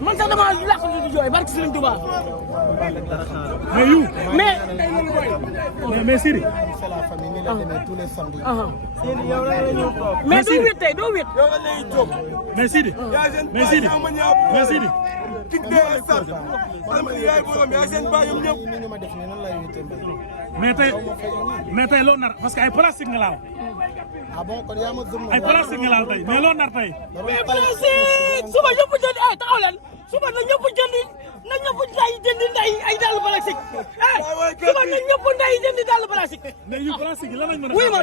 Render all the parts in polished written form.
man sax damaa làq di jooy barke Serigne Touba. mais yu. mais Sidi. c'est la famille ni la demee tous les samedis. mais doo wét tey doo wét. mais Sidi. mais Sidi. mais Sidi. mais tey loo nar parce que ay plastique nga laal. ah bon kon yaa ma zoom ay plastique nga laal tey mais loo nar tey. mais plastique suba ñëpp jënd ay taxaw leen suba na ñëpp jënd na ñëpp nday ay dàll plastique suba na ñëpp nday jënd dàll plastique. mais yu plastique yi lan lañ mën a. oui ma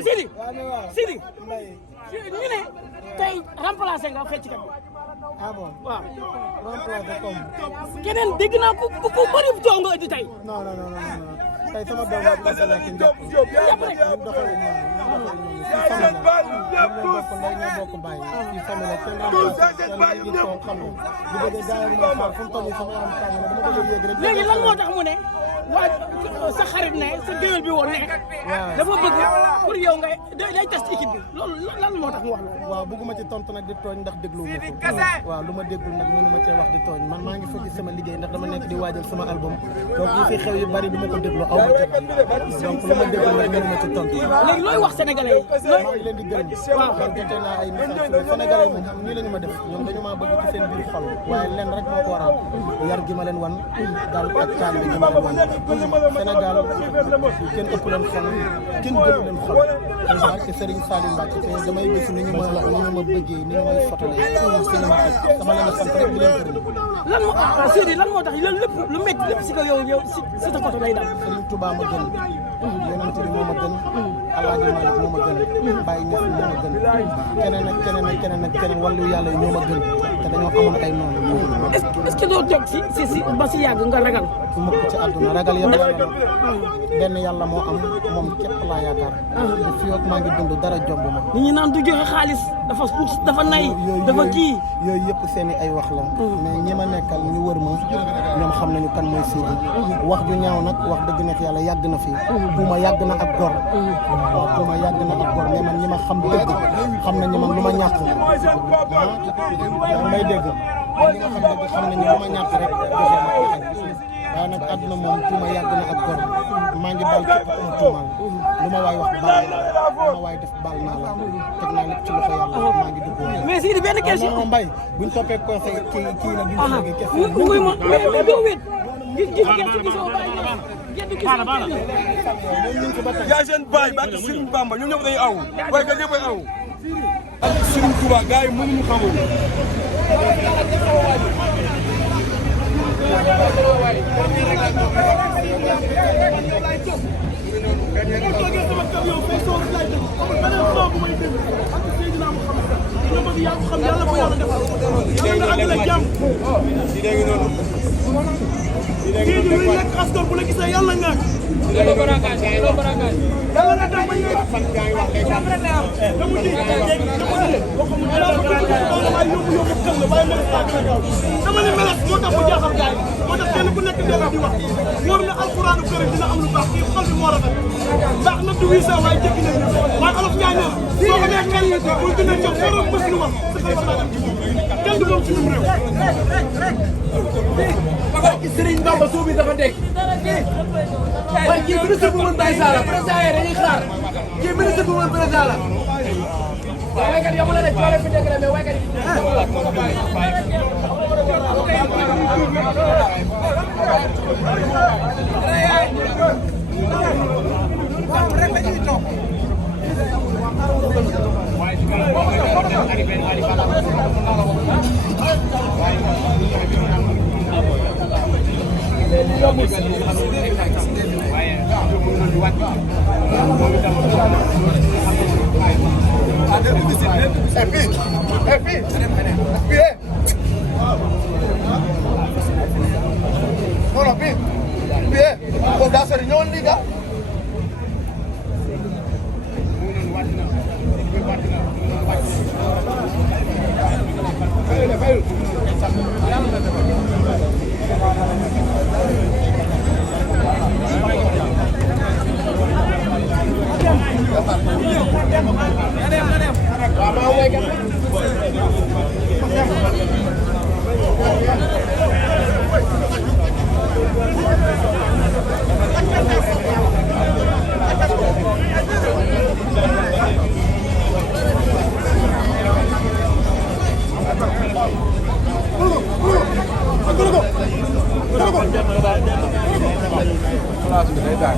Sidi ñu ne tey remplacé nga fecc kat. ah bon waaw. remplacé comme. keneen dégg naa ku bëri coow nga indi tey. non tey sama doom la ko nekk njàpp rek doxalu bokk bàyyi ci famille kenn di bëgg gaay ak ma xaar fu mu toll nii sama yaram tàng na dama bëgg yéeg rek. léegi lan moo tax mu ne waa sa xarit ne sa géwél bi woon ne dafa bëgg pour yow nga day test équipe bi loolu lan moo tax mu wax loolu. waaw bëgguma ci tontu nag di tooñ ndax déglu ma ko waaw lu ma déggul nag mënu ma cee wax di tooñ man maa ngi fekk sama liggéey ndax dama nekk di waajal sama album donc yi fi xew yu bari du ma ko déglu aw ma jot donc lu ma déggul nag mënu ma ci tontu. léegi looy wax sénégalais yi. maa ngi leen di gërëm waaw man jotee naa ay message sénégalais moom nii la ñu ma def ñoom dañu maa bëgg ci seen biir xol waaye leen rek moo ko waral yar gi ma leen wan daal ak taan bi gi ma leen wan Sénégal kenn ëpp leen xel kenn gënu leen xol barke Serigne Saliou Mbacke te damay gis ni ñu ma bëggee ni ñu may fotalee si ma teg dama leen a sant rek di leen gërëm. lan moo Sidi lan moo tax loolu lépp lu métti lépp si ko yow si sa côté lay dal. Serigne Touba ma gën yonent bi moo ma gën Alaaji Malick moo ma gën Baye Niass moo ma gën keneen ak keneen wàllu yàlla yi ñoo ma gën te dañoo amoon ay noonu. est-ce que doo jóg si ba si yàgg nga ragal. mukk ci àdduna ragal yàlla benn yàlla moo am moom képp laa yaakaar. te fii ak maa ngi dund dara jomb ma. nit ñi naan du joxe xaalis dafa nay dafa kii. yooyu yëpp seen i ay wax la. mais ñi ma nekkal ñu wër ma ñoom xam nañu kan mooy Sidi. wax ju ñaaw nag wax dëgg nekk yàlla yàgg na fi. tuuma yàgg na ak gor. waaw tuuma yàgg na ak gor mais man ñi ma xam dëgg xam nañu man lu ma ñàkk. may dégg ñi nga xam dëgg xam nañu lu ma ñàkk rek joxe ma waaye nag àdduna moom tuuma yàgg na ak gor maa ngi baal képp ku ma tuumaal lu ma waay wax baal lu ma waay def baal naa la teg naa lépp ci loxo yàlla maa ngi dugg woon. mais Sidi benn question non Mbaye buñ toppee conseil kii nag duñ jógee question. muy ma mais doo wét gis gisoo bàyyi yaay seen baay ba ak Serigne Bamba ñoom ñëpp dañuy aw waaye ka ñëpp ay aw ak Serigne Touba gars yi mënuñu xamul kii di luy nekk askan bu la gisee yàlla nga. yàlla nga dem ba ñëw. dama ji dama ne meles moo tax mu jaaxal gars yi moo tax kenn ku nekk delloo di wax wóor na alxuraanu kër dina am lu baax kii xol bi moo rafet baax na du wii sax waaye jëkki nañ waaye olof ñaa ne soo ko nee xel yi bul dina jox borom mës lu wax sa xel xanaa dem ci moom kenn du moom ci ñun réew. Serigne Bamba suuf bi dafa dégg waaye kii ministre bu mën Baye Sall président yi dañuy xaar kii ministre bu mën président la waaye waykat yamul la rek coole fi dégg la mais waykat yi waaw place bi day daal.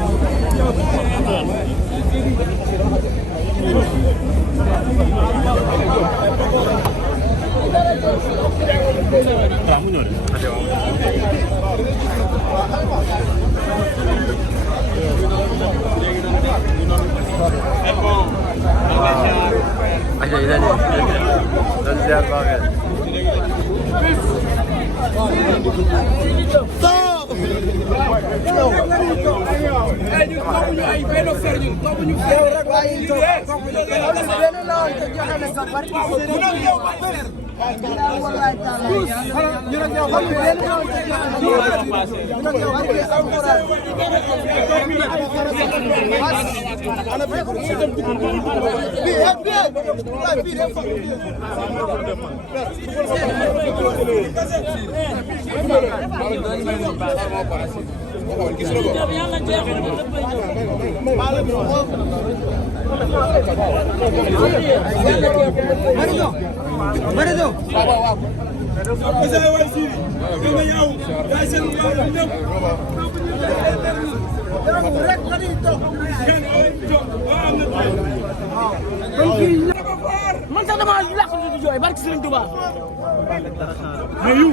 man sax dama làq di jooy barke Serigne Touba. mais you.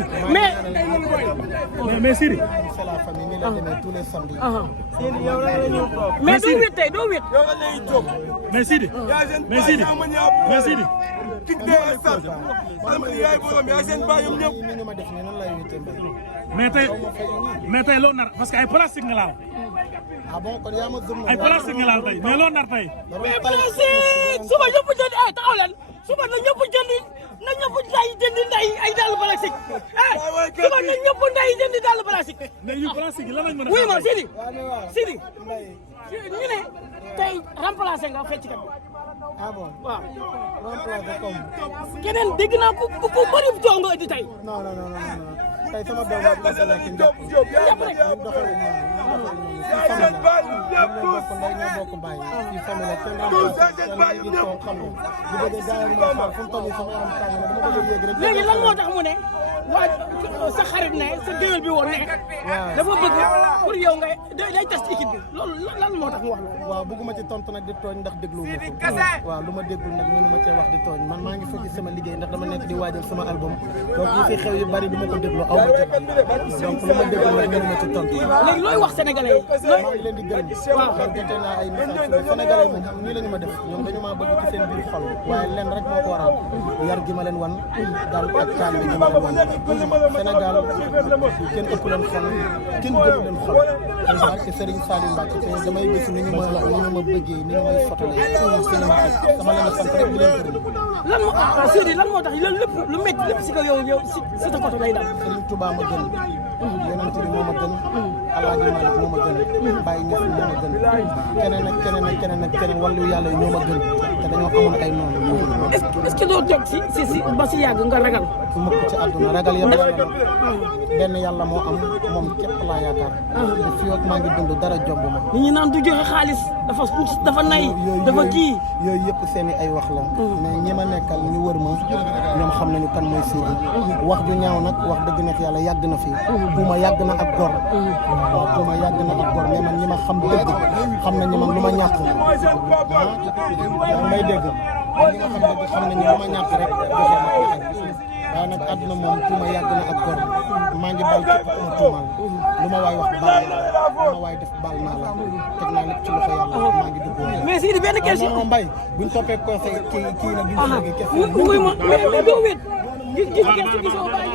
mais Sidi. c'est la famille ni la demee tous les samedis. mais doo wét tey doo wét. mais Sidi. mais Sidi. mais Sidi. ni ñu ma def nii nan lay wéetee mbay. mais tey loo nar parce que ay plastique nga laal. ah bon kon yaa ma zoom ay plastique nga laal tey mais loo nar tey. mais plastique suba ñëpp jënd taxaw leen suba na ñëpp jënd na ñëpp nday ay dàll plastique suba na ñëpp nday jënd dàll plastique. mais yu plastique yi lan lañ mën a. oui ma Sidi ñu ne tey remplacé nga fecckat bi. ah bon waaw. remplacé comme. keneen dégg naa ku bëri coow nga indi tey. non tey sama doom la ko nekk njàpp rek doxalu ñoo bokk bàyyi ci famille kenn ngi toog xam nga bu bëggee gars yi ma xaar fu mu toll nii sama yaram tàng na dama ko yëg rek. léegi lan moo tax mu ne waa sa xarit ne sa géwél bi woon ne dafa bëgg pour yow nga day tas ci équipe bi loolu lan moo tax mu wax loolu. waaw bëgguma ci tontu nag di tooñ ndax déglu ma ko waaw lu ma déggul nag mënu ma cee wax di tooñ man maa ngi focus sama liggéey ndax dama nekk di waajal sama album donc yi fi xew yu bari du ma ko déglu aw ma jot donc lu ma déggul nag mënu ma ci tontu. léegi looy wax sénégalais yi. maa ngi leen di gërëm waaw jotee naa ay message sénégalais moom nii la ñu ma def ñoom dañu maa bëgg ci seen biir xol waaye leen rek moo ko waral yar gi ma leen wan daal ak taal bi gi ma leen wan Sénégal kenn ëpp leen xol kenn gënu leen xol barke Serigne Saliou Mbacke te damay gis ni ñu ma bëggee ni ñu may fotalee suñu ma teg dama leen sant rek di leen gërëm. lan moo Sidi lan moo tax loolu lépp lu métti lépp si ko yow si sa côté lay dal. Serigne Touba ma gën yonent bi moo ma gën Alaaji Malick moo ma gën Baye Niass moo ma gën keneen ak keneen wàllu yàlla yi ñoo ma gën te dañoo amoon ay noonu. est-ce que doo toog si ba si yàgg nga ragal. su mukk ci àdduna ragal yàlla benn yàlla moo am moom képp laa yaakaar. te fii ak maa ngi dund dara jomb ma. nit ñi naan du joxe xaalis dafa nay dafa kii. yooyu yëpp seen i ay wax la. mais ñi ma nekkal ñu wër ma ñoom xam nañu kan mooy Sidi. wax ju ñaaw nag wax dëgg nekk yàlla yàgg na fi. tuuma yàgg na ak gor. waaw tuuma yàgg na ak gor mais man ñi ma xam dëgg xam nañu man lu ma ñàkk may dégg ñi nga xam dëgg xam nañu lu ma ñàkk rek joxe ma waaye nag àdduna moom tuuma yàgg na ak gor maa ngi baal képp ku ma tuumaal lu ma waay wax baal naa la lu ma waay def baal naa la teg naa lépp ci loxo yàlla maa ngi dugg waaye. mais Sidi benn question non Mbaye buñ toppee conseil kii nag buñ toppee question. muy ma mais doo wét gis gisoo bàyyi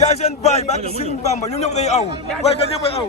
yaay seen baay ba ak Serigne Bamba ñoom ñëpp dañuy aw waaye ka ñëpp ay aw